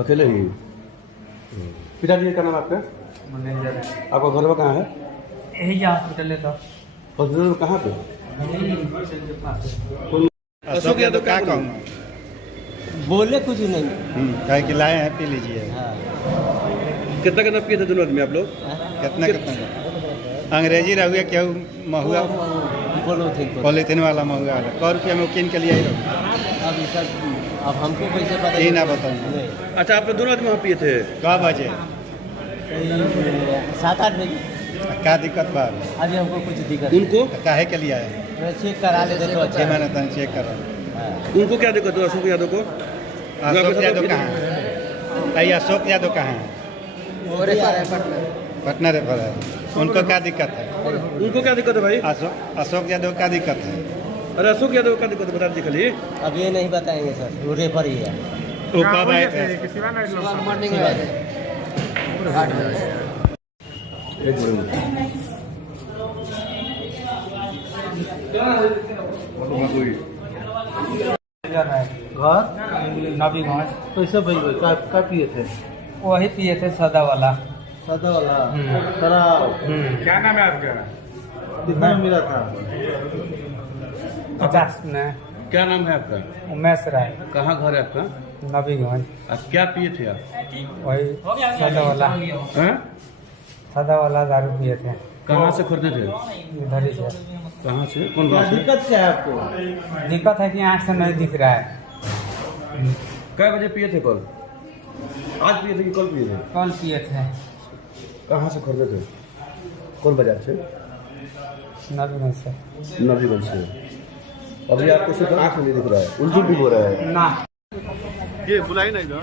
अकेले ही? पिताजी का नाम आपका? मैनेजर। आपका घर में कहाँ है? यही हॉस्पिटल है। तो हॉस्पिटल कहाँ पे? अशोक यादव क्या कहूँगा, बोले कुछ नहीं। कहे कि लाए हैं पी लीजिए। हाँ। कितना कितना पिए थे दोनों आदमी आप लोग? कितना कितना अंग्रेजी रहुए क्या महुआ पॉलीथीन वाला महुआ वाला 100 रुपये में किन के लिए ही रहू। अब ये सब अब हमको कैसे पता? यही ना बताऊँ। अच्छा, आप लोग दोनों आदमी वहाँ पिए थे? कब बजे? 7-8 बजे। क्या दिक्कत बा? अभी हमको कुछ दिक्कत उनको काहे के लिए आए? मैं चेक करा लेते तो अच्छा। मैंने तन चेक करा। उनको क्या दिक्कत हुआ? अशोक यादव को? अशोक यादव कहाँ है? अरे अशोक यादव कहाँ है? पटना रेफर है। उनको क्या दिक्कत है? उनको क्या दिक्कत है भाई? अशोक यादव क्या दिक्कत है? अरे अशोक यादव का दिक्कत बता दीजिए खाली। अब ये नहीं बताएंगे सर, वो रेफर ही है। वो कब आए थे? मॉर्निंग में आए थे। एक मिनट। घर नबीगंज। कैसे भाई क्या पिए थे? वही पिए थे सादा वाला। सादा वाला शराब? क्या नाम है आपका? कितना में मिला था? 50 में। क्या नाम है आपका? उमेश राय। कहाँ घर है आपका? नबीगंज। आप क्या पिए थे आप? वही सादा वाला। हैं? सादा वाला दारू पिए थे। कहाँ से खरीदे थे? इधर ही से। कहाँ से? कौन गाँव से? दिक्कत क्या है आपको? दिक्कत है कि आँख से नहीं दिख रहा है। कै बजे पिए थे कल? आज पिए थे कि कल पिए थे? कल पिए थे। कहाँ से खरीदे थे? कौन बाजार से? नबीगंज से। नबीगंज से। अभी आपको सिर्फ आँख में नहीं दिख रहा है, उल्टी भी हो रहा है। ना ये बुलाई नहीं इधर।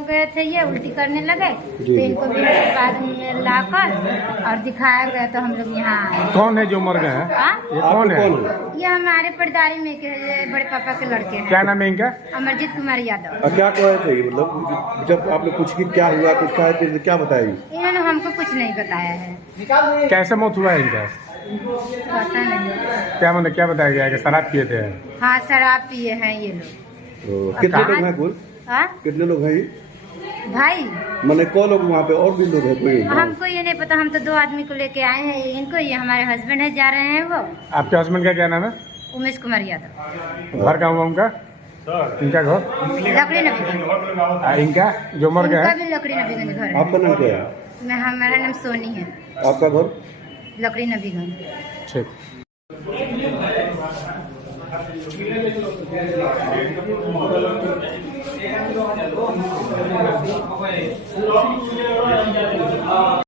गए थे, ये उल्टी करने लगे तो इनको भी बाद में लाकर और दिखाया गया तो हम लोग यहाँ आए। कौन है जो मर गए हैं? ये कौन है? ये हमारे पटदारी में के बड़े पापा के लड़के हैं। क्या नाम है इनका? अमरजीत कुमार यादव। क्या कहे थे? मतलब जब आपने पूछ कि क्या हुआ, कुछ कहा थे, क्या बताई? इन्होंने हमको कुछ नहीं बताया है। कैसे मौत हुआ है इनका? पता नहीं। क्या मतलब क्या बताया गया है कि शराब पिए थे? हाँ, शराब पिए हैं ये लोग। तो कितने लोग हैं कुल? हाँ कितने लोग हैं? भाई, मैंने कौ लोग वहाँ पे और भी लोग हैं कोई? हमको ये नहीं पता। हम तो 2 आदमी को लेके आए हैं। इनको, ये हमारे हस्बैंड है, जा रहे हैं वो। आपके हस्बैंड का क्या नाम है? उमेश कुमार यादव। घर का हुआ उनका? इनका घर? लकड़ी नबीगंज। इनका जो मर गया उनका है? भी लकड़ी नबीगंज घर है। आपका नाम क्या है? हमारा नाम सोनी है। आपका घर? लकड़ी नबीगंज। ठीक।